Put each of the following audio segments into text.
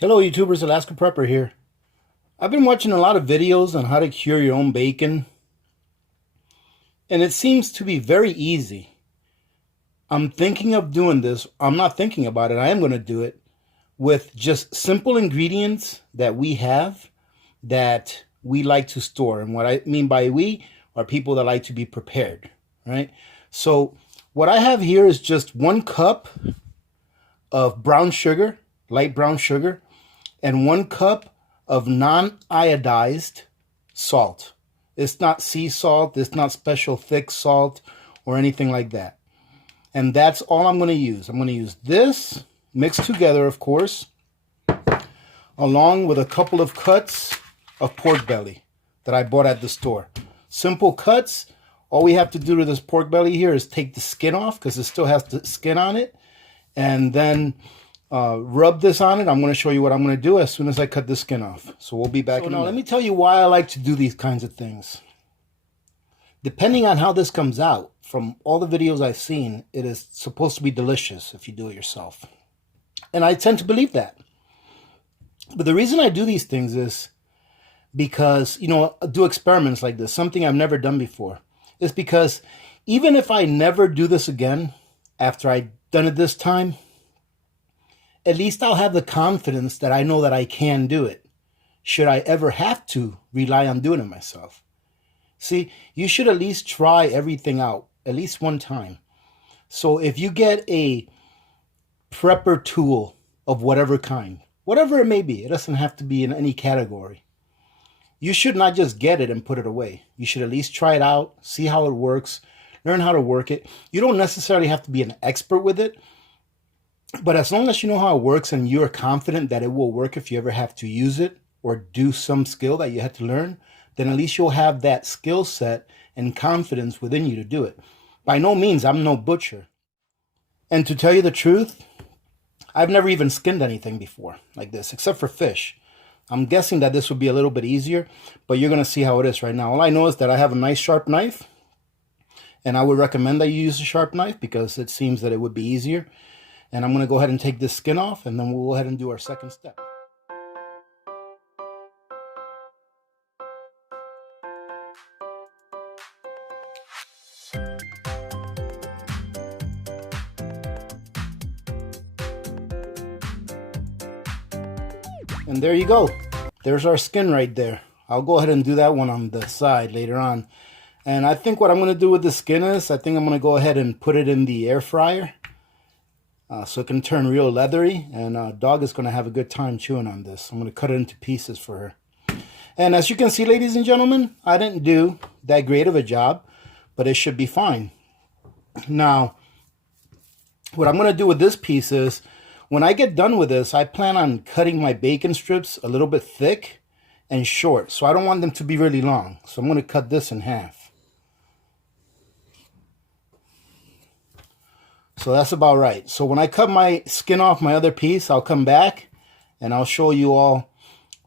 Hello YouTubers, Alaska Prepper here. I've been watching a lot of videos on how to cure your own bacon, and it seems to be very easy. I'm thinking of doing this. I'm not thinking about it. I am going to do it with just simple ingredients that we have that we like to store. And what I mean by we are people that like to be prepared, right? So what I have here is just 1 cup of brown sugar, light brown sugar, and 1 cup of non-iodized salt. It's not sea salt, it's not special thick salt or anything like that. And that's all I'm going to use. I'm going to use this mixed together, of course, along with a couple of cuts of pork belly that I bought at the store. Simple cuts. All we have to do to this pork belly here is take the skin off because it still has the skin on it, and then rub this on it. I'm going to show you what I'm going to do as soon as I cut the skin off. So we'll be back in a minute. Let me tell you why I like to do these kinds of things. Depending on how this comes out, from all the videos I've seen, it is supposed to be delicious if you do it yourself. And I tend to believe that. But the reason I do these things is because, I do experiments like this, something I've never done before. It's because even if I never do this again after I've done it this time, at least I'll have the confidence that I know that I can do it, should I ever have to rely on doing it myself. See, you should at least try everything out, at least one time. So if you get a prepper tool of whatever kind, whatever it may be, it doesn't have to be in any category. You should not just get it and put it away. You should at least try it out, see how it works, learn how to work it. You don't necessarily have to be an expert with it, but as long as you know how it works and you're confident that it will work if you ever have to use it or do some skill that you had to learn, then at least you'll have that skill set and confidence within you to do it. By no means, I'm no butcher. And to tell you the truth, I've never even skinned anything before like this, except for fish. I'm guessing that this would be a little bit easier, but you're going to see how it is right now. All I know is that I have a nice sharp knife, and I would recommend that you use a sharp knife because it seems that it would be easier. And I'm going to go ahead and take this skin off, and then we'll go ahead and do our second step. And there you go. There's our skin right there. I'll go ahead and do that one on the side later on. And I think what I'm going to do with the skin is, I think I'm going to go ahead and put it in the air fryer. So it can turn real leathery, and dog is going to have a good time chewing on this. I'm going to cut it into pieces for her. And as you can see, ladies and gentlemen, I didn't do that great of a job, but it should be fine. Now, what I'm going to do with this piece is, when I get done with this, I plan on cutting my bacon strips a little bit thick and short. So I don't want them to be really long. So I'm going to cut this in half. So that's about right. So when I cut my skin off my other piece, I'll come back and I'll show you all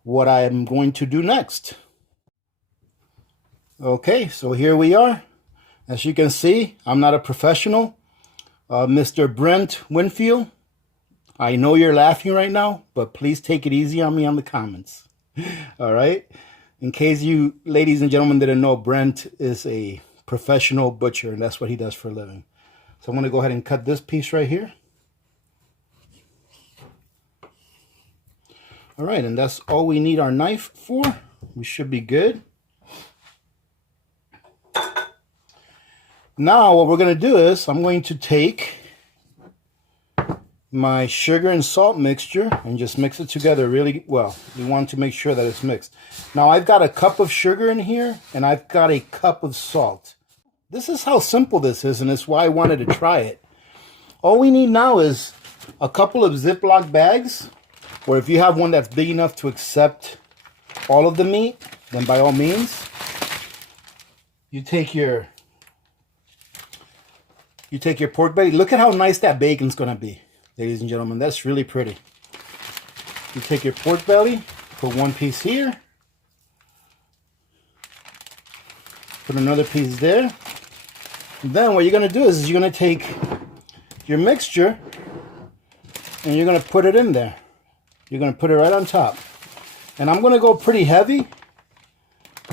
what I'm going to do next. Okay, so here we are. As you can see, I'm not a professional. Mr. Brent Winfield, I know you're laughing right now, but please take it easy on me on the comments. All right? In case you ladies and gentlemen didn't know, Brent is a professional butcher, and that's what he does for a living. So I'm going to go ahead and cut this piece right here. All right, and that's all we need our knife for. We should be good. Now what we're going to do is I'm going to take my sugar and salt mixture and just mix it together really well. We want to make sure that it's mixed. Now I've got a cup of sugar in here and I've got a cup of salt. This is how simple this is, and it's why I wanted to try it. All we need now is a couple of Ziploc bags, or if you have one that's big enough to accept all of the meat, then by all means, you take your pork belly. Look at how nice that bacon's gonna be, ladies and gentlemen. That's really pretty. You take your pork belly, put one piece here, put another piece there. Then what you're going to do is you're going to take your mixture and you're going to put it in there. You're going to put it right on top. And I'm going to go pretty heavy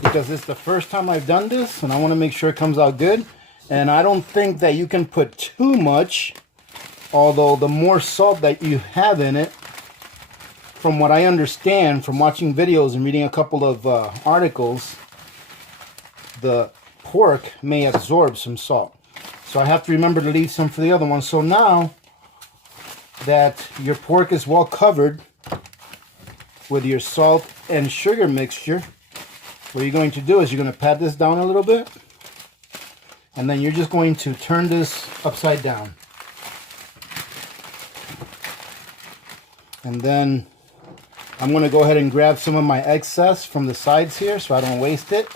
because it's the first time I've done this and I want to make sure it comes out good. And I don't think that you can put too much, although the more salt that you have in it, from what I understand from watching videos and reading a couple of articles, the pork may absorb some salt. So I have to remember to leave some for the other one. So now that your pork is well covered with your salt and sugar mixture, what you're going to do is you're going to pat this down a little bit, and then you're just going to turn this upside down. And then I'm going to go ahead and grab some of my excess from the sides here so I don't waste it.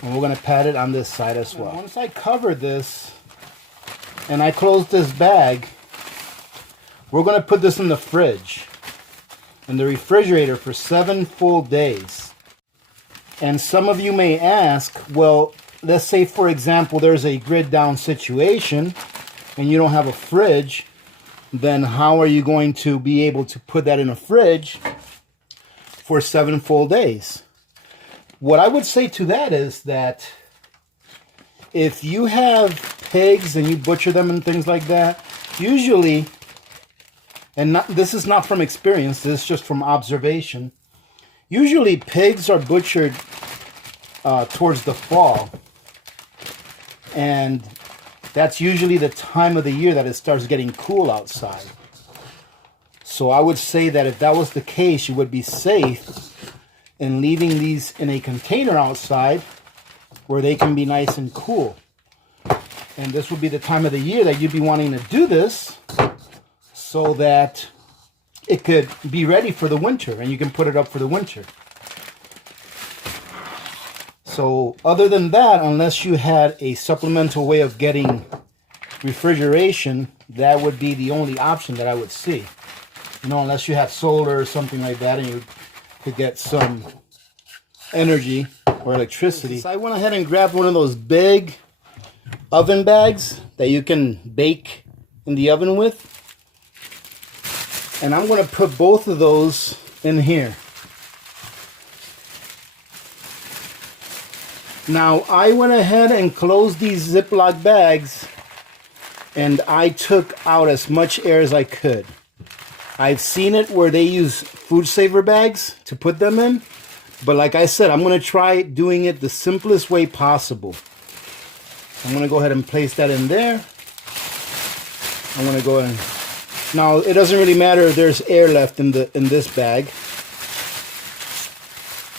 And we're going to pat it on this side as well. Once I cover this and I close this bag, we're going to put this in the fridge, in the refrigerator, for 7 full days. And some of you may ask, well, let's say for example there's a grid down situation and you don't have a fridge, then how are you going to be able to put that in a fridge for 7 full days? What I would say to that is that if you have pigs and you butcher them and things like that, usually, and this is not from experience, this is just from observation, usually pigs are butchered towards the fall, and that's usually the time of the year that it starts getting cool outside. So I would say that if that was the case, you would be safe in leaving these in a container outside where they can be nice and cool. And this would be the time of the year that you'd be wanting to do this so that it could be ready for the winter and you can put it up for the winter. So other than that, unless you had a supplemental way of getting refrigeration, that would be the only option that I would see. You know, unless you had solar or something like that and you could get some energy or electricity. So I went ahead and grabbed one of those big oven bags that you can bake in the oven with. And I'm going to put both of those in here. Now, I went ahead and closed these Ziploc bags and I took out as much air as I could. I've seen it where they use food saver bags to put them in, but like I said, I'm going to try doing it the simplest way possible. I'm going to go ahead and place that in there. I'm going to go ahead and... Now, it doesn't really matter if there's air left in this bag.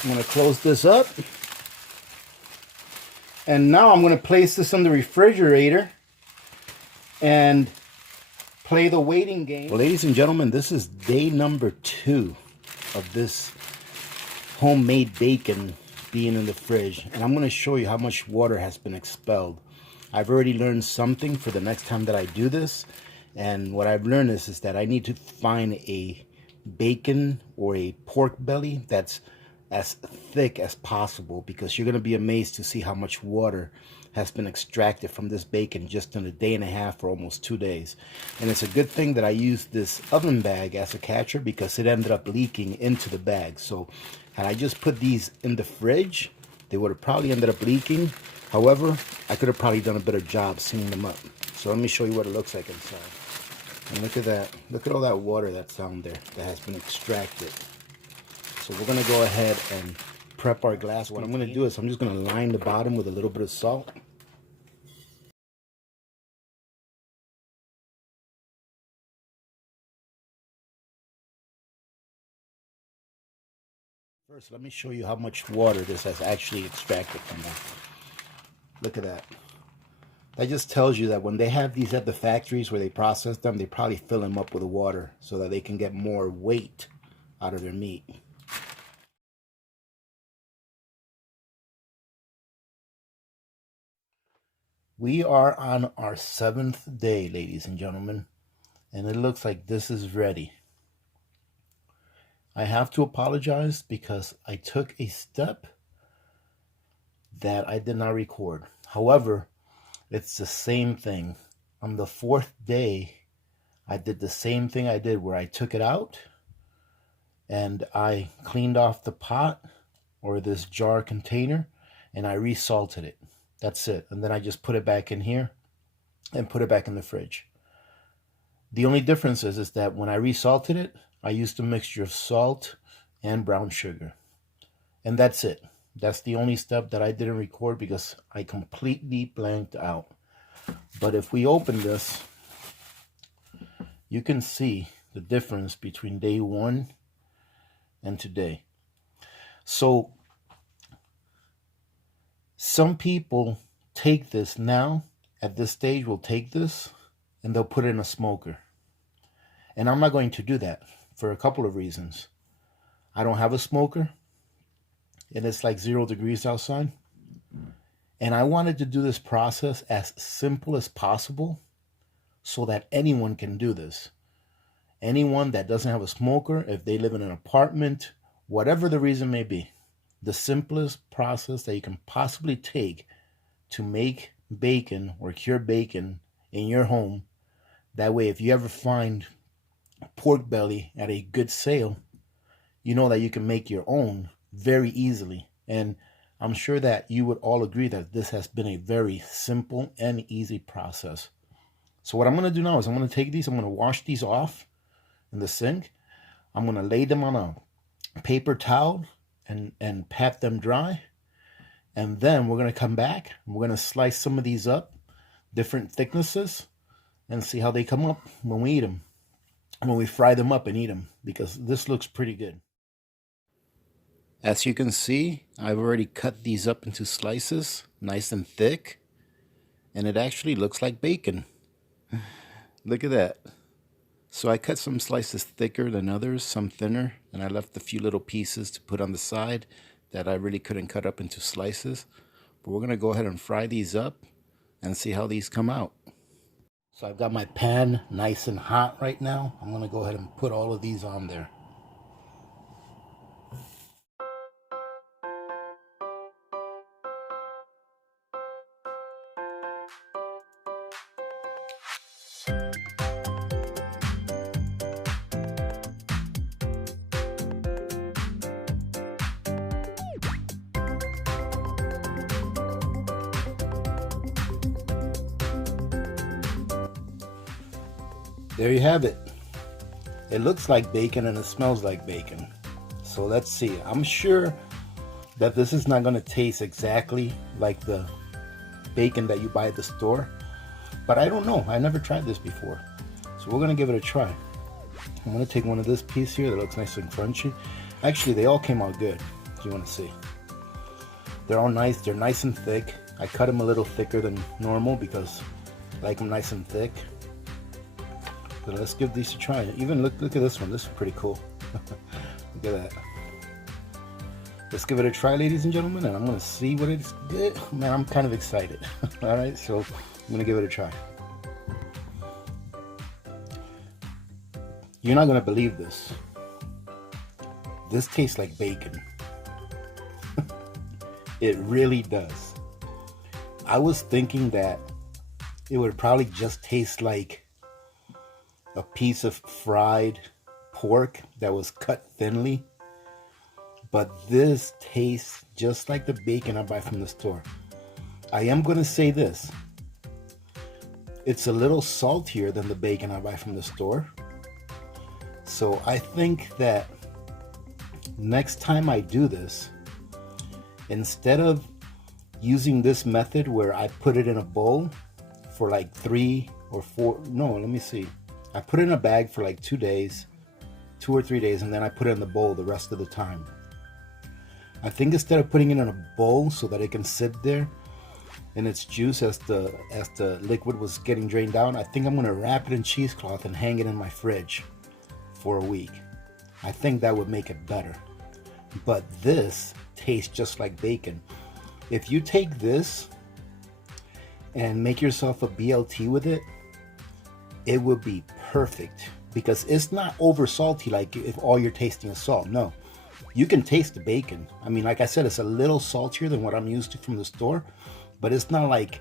I'm going to close this up. And now I'm going to place this in the refrigerator and play the waiting game. Well, ladies and gentlemen, this is day number 2 of this homemade bacon being in the fridge. And I'm going to show you how much water has been expelled. I've already learned something for the next time that I do this. And what I've learned is that I need to find a bacon or a pork belly that's as thick as possible, because you're going to be amazed to see how much water has been extracted from this bacon just in a day and a half or almost 2 days. And it's a good thing that I used this oven bag as a catcher, because it ended up leaking into the bag. So had I just put these in the fridge, they would have probably ended up leaking. However, I could have probably done a better job sealing them up. So let me show you what it looks like inside. And look at that. Look at all that water that's down there that has been extracted. So we're going to go ahead and prep our glass. What I'm going to do is I'm just going to line the bottom with a little bit of salt. First, let me show you how much water this has actually extracted from that. Look at that. That just tells you that when they have these at the factories where they process them, they probably fill them up with water so that they can get more weight out of their meat. We are on our 7th day, ladies and gentlemen, and it looks like this is ready. I have to apologize because I took a step that I did not record. However, it's the same thing. On the 4th day, I did the same thing I did where I took it out and I cleaned off the pot or this jar container and I resalted it. That's it. And then I just put it back in here and put it back in the fridge. The only difference is that when I resalted it, I used a mixture of salt and brown sugar. And that's it. That's the only step that I didn't record because I completely blanked out. But if we open this, you can see the difference between day one and today. So some people take this now, at this stage, will take this and they'll put it in a smoker. And I'm not going to do that for a couple of reasons. I don't have a smoker and it's like 0 degrees outside. And I wanted to do this process as simple as possible so that anyone can do this. Anyone that doesn't have a smoker, if they live in an apartment, whatever the reason may be, the simplest process that you can possibly take to make bacon or cure bacon in your home. That way, if you ever find pork belly at a good sale, you know that you can make your own very easily. And I'm sure that you would all agree that this has been a very simple and easy process. So what I'm going to do now is I'm going to take these, I'm going to wash these off in the sink. I'm going to lay them on a paper towel and pat them dry. And then we're going to come back and we're going to slice some of these up, different thicknesses, and see how they come up when we eat them, when we fry them up and eat them, because this looks pretty good. As you can see, I've already cut these up into slices, nice and thick, and it actually looks like bacon. Look at that. So I cut some slices thicker than others, some thinner, and I left a few little pieces to put on the side that I really couldn't cut up into slices. But we're going to go ahead and fry these up and see how these come out. So I've got my pan nice and hot right now. I'm going to go ahead and put all of these on there. There you have it. It looks like bacon and it smells like bacon. So let's see. I'm sure that this is not going to taste exactly like the bacon that you buy at the store. But I don't know. I never tried this before. So we're going to give it a try. I'm going to take one of this piece here that looks nice and crunchy. Actually, they all came out good, if you want to see. They're all nice. They're nice and thick. I cut them a little thicker than normal because I like them nice and thick. But let's give these a try. Even look at this one. This is pretty cool. Look at that. Let's give it a try, ladies and gentlemen, and I'm going to see what it's good. Man, I'm kind of excited. All right, so I'm going to give it a try. You're not going to believe this. This tastes like bacon. It really does. I was thinking that it would probably just taste like a piece of fried pork that was cut thinly, but this tastes just like the bacon I buy from the store. I am going to say this. It's a little saltier than the bacon I buy from the store. So I think that next time I do this, instead of using this method where I put it in a bowl for like 3 or 4, no, let me see. I put it in a bag for like 2 days, 2 or 3 days, and then I put it in the bowl the rest of the time. I think instead of putting it in a bowl so that it can sit there in its juice as the liquid was getting drained down, I think I'm going to wrap it in cheesecloth and hang it in my fridge for a week. I think that would make it better. But this tastes just like bacon. If you take this and make yourself a BLT with it, it would be perfect because it's not over salty like if all you're tasting is salt. No, you can taste the bacon. I mean, like I said, it's a little saltier than what I'm used to from the store, but it's not like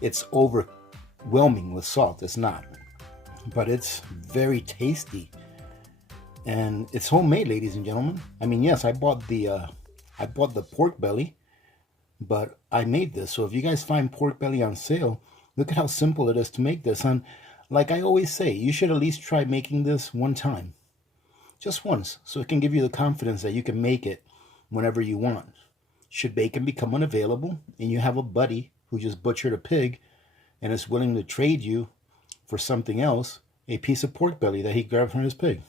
it's overwhelming with salt. It's not. but it's very tasty. And it's homemade, ladies and gentlemen. I mean, yes, I bought the pork belly, but I made this. So if you guys find pork belly on sale, look at how simple it is to make this. And like I always say, you should at least try making this one time. Just once, so it can give you the confidence that you can make it whenever you want. Should bacon become unavailable and you have a buddy who just butchered a pig and is willing to trade you for something else, a piece of pork belly that he grabbed from his pig.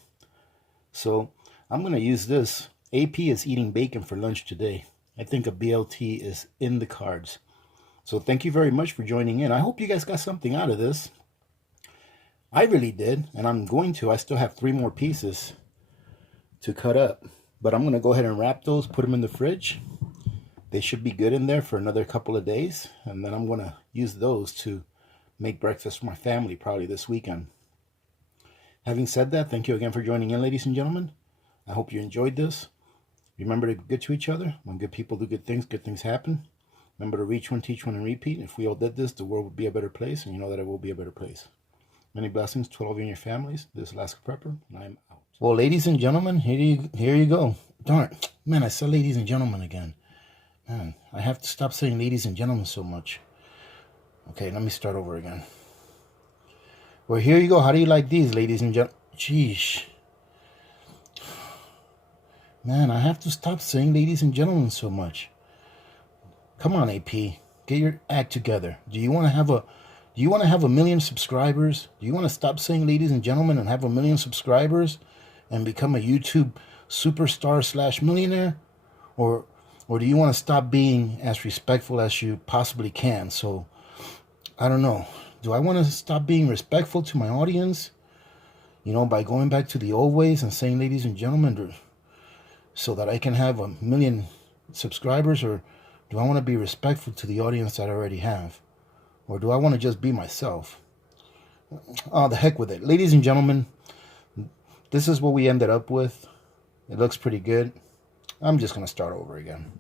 So I'm going to use this. AP is eating bacon for lunch today. I think a BLT is in the cards. So thank you very much for joining in. I hope you guys got something out of this. I really did, and I'm going to. I still have 3 more pieces to cut up, but I'm going to go ahead and wrap those, put them in the fridge. They should be good in there for another couple of days, and then I'm going to use those to make breakfast for my family probably this weekend. Having said that, thank you again for joining in, ladies and gentlemen. I hope you enjoyed this. Remember to be good to each other. When good people do good things happen. Remember to reach one, teach one, and repeat. If we all did this, the world would be a better place, and you know that it will be a better place. Many blessings to all of you and your families. This is Alaska Prepper, and I'm out. Well, ladies and gentlemen, here you go. Darn, man, I said ladies and gentlemen again. Man, I have to stop saying ladies and gentlemen so much. Okay, let me start over again. Well, here you go. How do you like these, ladies and gentlemen? Jeez. Man, I have to stop saying ladies and gentlemen so much. Come on, AP. Get your act together. Do you want to have a million subscribers? Do you want to stop saying ladies and gentlemen and have a million subscribers and become a YouTube superstar / millionaire? Or do you want to stop being as respectful as you possibly can? So, I don't know. Do I want to stop being respectful to my audience? You know, by going back to the old ways and saying ladies and gentlemen so that I can have a million subscribers? Or do I want to be respectful to the audience that I already have? Or do I want to just be myself? Oh, the heck with it. Ladies and gentlemen, this is what we ended up with. It looks pretty good. I'm just going to start over again.